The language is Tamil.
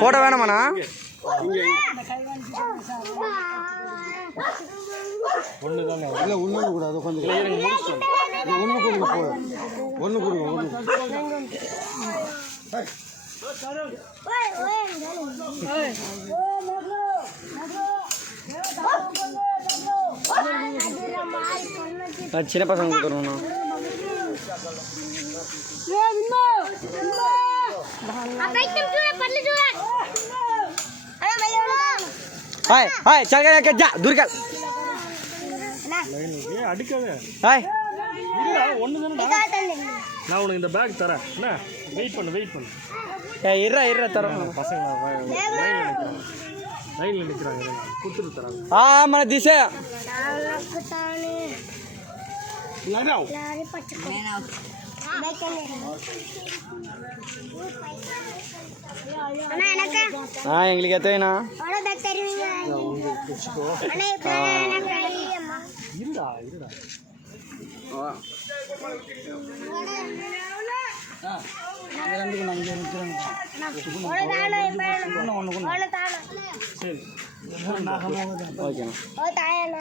போட்டோ வேணாமாண்ணா? ஒன்று தானே இல்லை ஒன்று கூடாது கொஞ்சம் ஒன்று கொடுங்க போ ஒன்று கொடுங்க ஒன்று சின்ன பசங்க கொடுத்துருவோண்ணா. हाय हाय चल गया के जा दूर कर ஏ அடிக்காத. हाय இல்ல ஒண்ணு தானடா. நான் உனக்கு இந்த பேக் தரேன். என்ன வெயிட் பண்ணு. ஏ இர்ரா தரோம். பசங்க லைன்ல நிக்கறாங்க. குத்துட்டு தராங்க. మన దిశ லைனா எங்களுக்கு எத்தனைண்ணா? இருடா சரி ஓகேண்ணா.